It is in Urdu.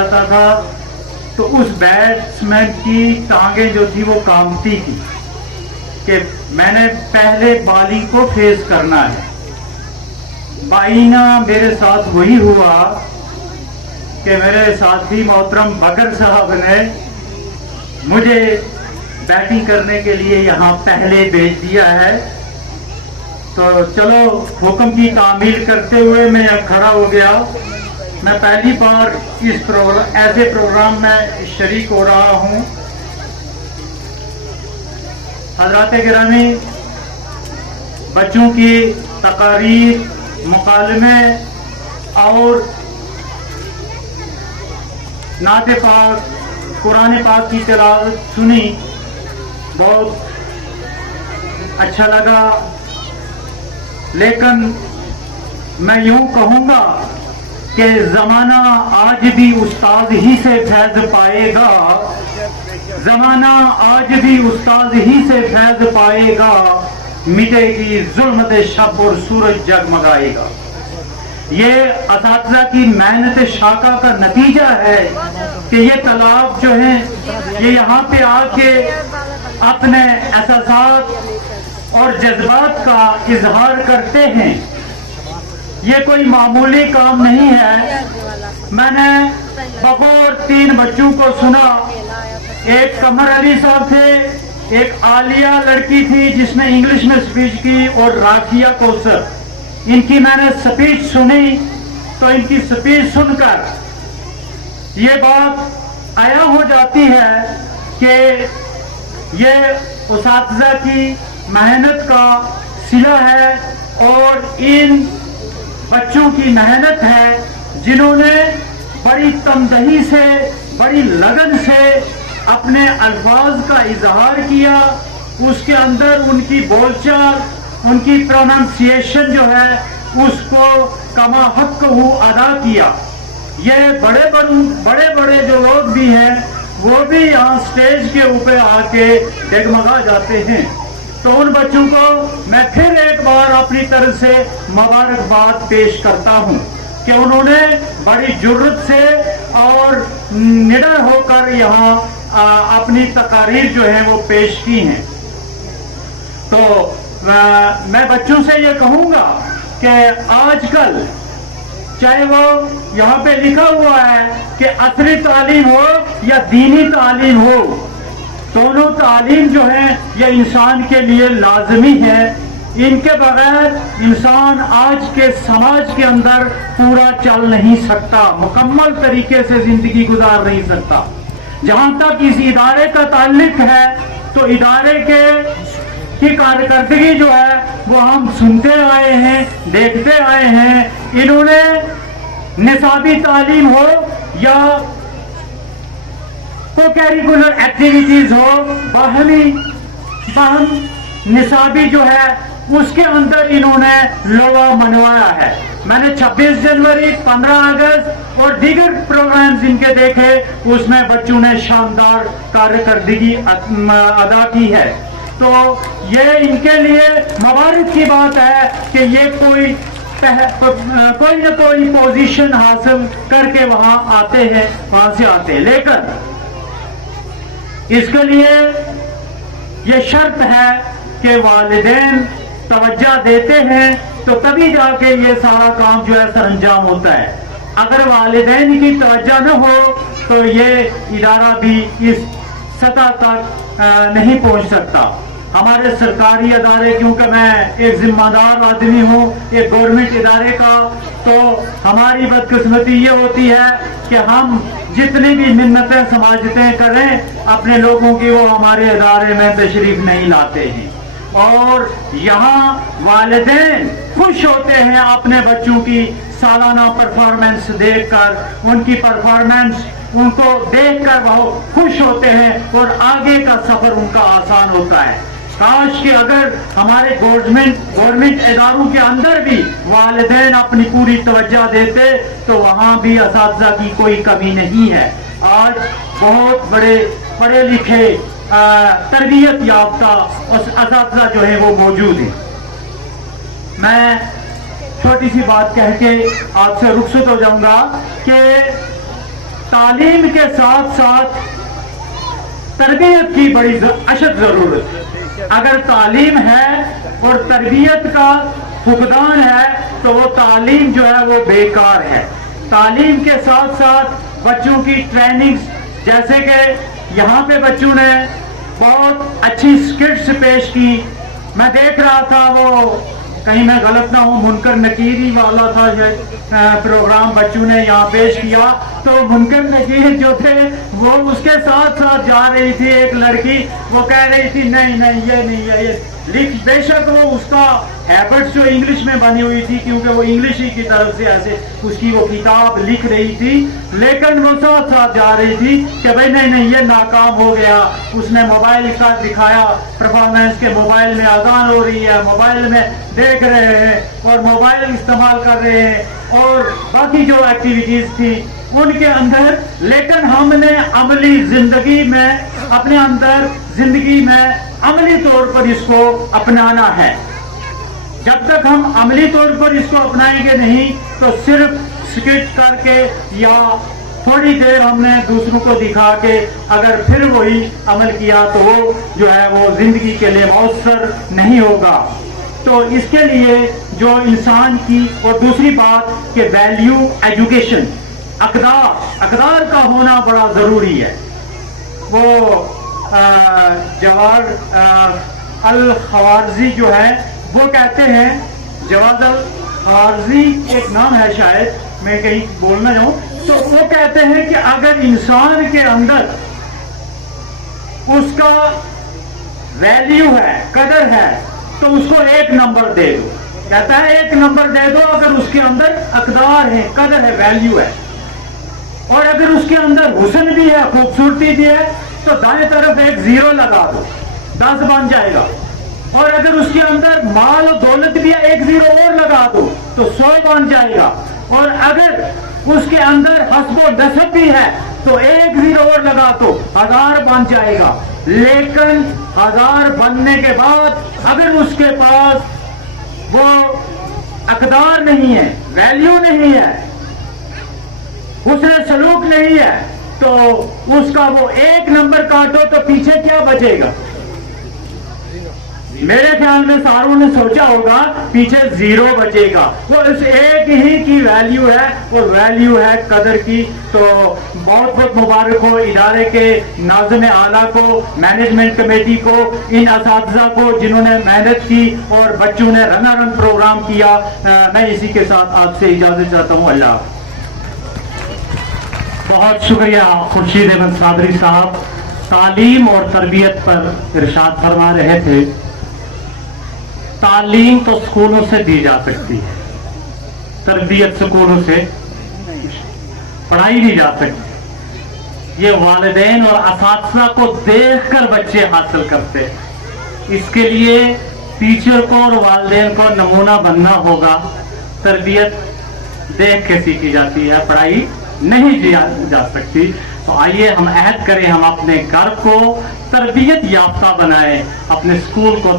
آتا تھا تو اس بیٹسمین کی ٹانگیں جو تھی وہ کانپتی تھی کہ میں نے پہلے بالنگ کو فیس کرنا ہے. بائینہ میرے ساتھ وہی ہوا کہ میرے ساتھی محترم بکر صاحب نے مجھے بیٹنگ کرنے کے لیے یہاں پہلے بھیج دیا ہے. تو چلو حکم کی تعمیل کرتے ہوئے میں اب کھڑا ہو گیا. میں پہلی بار اس ایسے پروگرام میں شریک ہو رہا ہوں. حضرات گرامی، بچوں کی تقاریر، مکالمے اور نعت پاک، قرآن پاک کی تلاوت سنی، بہت اچھا لگا. لیکن میں یوں کہوں گا کہ زمانہ آج بھی استاد ہی سے فیض پائے گا، زمانہ آج بھی استاد ہی سے فیض پائے گا، مٹے گی ظلمت شب اور سورج جگمگائے گا. یہ اساتذہ کی محنت شاقہ کا نتیجہ ہے کہ یہ طلاب جو ہیں یہ یہاں پہ آ کے اپنے احساسات اور جذبات کا اظہار کرتے ہیں. یہ کوئی معمولی کام نہیں ہے. میں نے بغور 3 بچوں کو سنا. ایک قمر علی صاحب تھے، ایک عالیہ لڑکی تھی جس نے انگلش میں سپیچ کی، اور رافیہ کوثر. ان کی میں نے سپیچ سنی تو ان کی سپیچ سن کر یہ بات عیاں ہو جاتی ہے کہ یہ اساتذہ کی محنت کا صلہ ہے اور ان بچوں کی محنت ہے جنہوں نے بڑی تمدہی سے، بڑی لگن سے اپنے الفاظ کا اظہار کیا. اس کے اندر ان کی بول چال، ان کی پروننسیشن جو ہے اس کو کما حق ادا کیا. یہ بڑے بڑے جو لوگ بھی ہیں وہ بھی یہاں سٹیج کے اوپر آ کے ڈگمگا جاتے ہیں. تو ان بچوں کو میں پھر ایک بار اپنی طرف سے مبارکباد پیش کرتا ہوں کہ انہوں نے بڑی جرت سے اور نڈر ہو کر یہاں اپنی تقاریر جو ہیں وہ پیش کی ہیں. تو میں بچوں سے یہ کہوں گا کہ آج کل چاہے وہ یہاں پہ لکھا ہوا ہے کہ عصری تعلیم ہو یا دینی تعلیم ہو، دونوں تعلیم جو ہے یہ انسان کے لیے لازمی ہے. ان کے بغیر انسان آج کے سماج کے اندر پورا چل نہیں سکتا، مکمل طریقے سے زندگی گزار نہیں سکتا. جہاں تک اس ادارے کا تعلق ہے تو ادارے کی کارکردگی جو ہے وہ ہم سنتے آئے ہیں، دیکھتے آئے ہیں. انہوں نے نصابی تعلیم ہو یا کو کیریکولر ایکٹیویٹیز ہو، باہم نصابی جو ہے اس کے اندر انہوں نے لوا منوایا ہے. میں نے 26 جنوری، 15 اگست اور دیگر پروگرامز ان کے دیکھے، اس میں بچوں نے شاندار کارکردگی ادا کی ہے. تو یہ ان کے لیے مبارک کی بات ہے کہ یہ کوئی نہ کوئی پوزیشن حاصل کر کے وہاں آتے ہیں، وہاں سے آتے ہیں. لیکن اس کے لیے یہ شرط ہے کہ والدین توجہ دیتے ہیں تو تبھی جا کے یہ سارا کام جو ہے سر انجام ہوتا ہے. اگر والدین کی توجہ نہ ہو تو یہ ادارہ بھی اس سطح تک نہیں پہنچ سکتا. ہمارے سرکاری ادارے، کیونکہ میں ایک ذمہ دار آدمی ہوں ایک گورنمنٹ ادارے کا، تو ہماری بدقسمتی یہ ہوتی ہے کہ ہم جتنی بھی منتیں سماجتیں کریں اپنے لوگوں کی، وہ ہمارے ادارے میں تشریف نہیں لاتے ہیں. اور یہاں والدین خوش ہوتے ہیں اپنے بچوں کی سالانہ پرفارمنس دیکھ کر، ان کی پرفارمنس ان کو دیکھ کر وہ خوش ہوتے ہیں اور آگے کا سفر ان کا آسان ہوتا ہے. کاش کہ اگر ہمارے گورنمنٹ اداروں کے اندر بھی والدین اپنی پوری توجہ دیتے تو وہاں بھی اساتذہ کی کوئی کمی نہیں ہے. آج بہت بڑے پڑھے لکھے تربیت یافتہ اساتذہ جو ہیں وہ موجود ہیں. میں چھوٹی سی بات کہہ کے آپ سے رخصت ہو جاؤں گا کہ تعلیم کے ساتھ ساتھ تربیت کی بڑی اشد ضرورت ہے. اگر تعلیم ہے اور تربیت کا فقدان ہے تو وہ تعلیم جو ہے وہ بیکار ہے. تعلیم کے ساتھ ساتھ بچوں کی ٹریننگز، جیسے کہ یہاں پہ بچوں نے بہت اچھی سکٹس پیش کی. میں دیکھ رہا تھا، وہ کہیں میں غلط نہ ہوں، منکر نکیری والا تھا پروگرام بچوں نے یہاں پیش کیا. تو منکر نکیر جو تھے وہ اس کے ساتھ ساتھ جا رہی تھی ایک لڑکی، وہ کہہ رہی تھی نہیں یہ نہیں ہے، یہ لکھ. بے شک وہ اس کا ہیبٹس جو انگلش میں بنی ہوئی تھی، کیونکہ وہ انگلش ہی کی طرف سے ایسے اس کی وہ کتاب لکھ رہی تھی، لیکن وہ ساتھ ساتھ جا رہی تھی کہ بھائی نہیں یہ ناکام ہو گیا. اس نے موبائل کا دکھایا پرفارمنس کے، موبائل میں اذان ہو رہی ہے، موبائل میں دیکھ رہے ہیں اور موبائل استعمال کر رہے ہیں اور باقی جو ایکٹیویٹیز تھی ان کے اندر. لیکن ہم نے عملی زندگی میں اپنے اندر زندگی میں عملی طور پر اس کو اپنانا ہے. جب تک ہم عملی طور پر اس کو اپنائیں گے نہیں تو صرف سکٹ کر کے یا تھوڑی دیر ہم نے دوسروں کو دکھا کے اگر پھر وہی عمل کیا تو وہ جو ہے وہ زندگی کے لیے مؤثر نہیں ہوگا. تو اس کے لیے جو انسان کی، اور دوسری بات کہ ویلیو ایجوکیشن، اقدار کا ہونا بڑا ضروری ہے. وہ جواز الخوارزی جو ہے وہ کہتے ہیں، جواز الخوارزی ایک نام ہے شاید، میں کہیں بولنا جاؤں تو وہ کہتے ہیں کہ اگر انسان کے اندر اس کا ویلیو ہے، قدر ہے، تو اس کو 1 نمبر دے دو. کہتا ہے 1 نمبر دے دو اگر اس کے اندر اقدار ہے، قدر ہے، ویلیو ہے. اور اگر اس کے اندر حسن بھی ہے، خوبصورتی بھی ہے، تو دائیں طرف 1 0 لگا دو، 10 بن جائے گا. اور اگر اس کے اندر مال و دولت بھی ہے، 1 0 اور لگا دو تو 100 بن جائے گا. اور اگر اس کے اندر حسب و نسب بھی ہے تو 1 0 اور لگا دو، 1000 بن جائے گا. لیکن 1000 بننے کے بعد اگر اس کے پاس وہ اقدار نہیں ہے، ویلیو نہیں ہے، حسن سلوک نہیں ہے، تو اس کا وہ 1 نمبر کاٹو تو پیچھے کیا بچے گا؟ میرے خیال میں ساروں نے سوچا ہوگا پیچھے 0 بچے گا. وہ اس ایک ہی کی ویلیو ہے اور ویلیو ہے قدر کی. تو بہت بہت مبارک ہو ادارے کے ناظم اعلیٰ کو، مینجمنٹ کمیٹی کو، ان اساتذہ کو جنہوں نے محنت کی اور بچوں نے رنگا رنگ پروگرام کیا. میں اسی کے ساتھ آپ سے اجازت چاہتا ہوں. اللہ بہت شکریہ خورشید احمد صابری صاحب. تعلیم اور تربیت پر ارشاد فرما رہے تھے. تعلیم تو اسکولوں سے دی جا سکتی ہے، تربیت سکولوں سے پڑھائی نہیں جا سکتی. یہ والدین اور اساتذہ کو دیکھ کر بچے حاصل کرتے. اس کے لیے ٹیچر کو اور والدین کو نمونہ بننا ہوگا. تربیت دیکھ کے سیکھی جاتی ہے، پڑھائی نہیں جا سکتی. تو آئیے ہم عہد کریں، ہم اپنے گھر کو تربیت یافتہ بنائیں، اپنے اسکول کو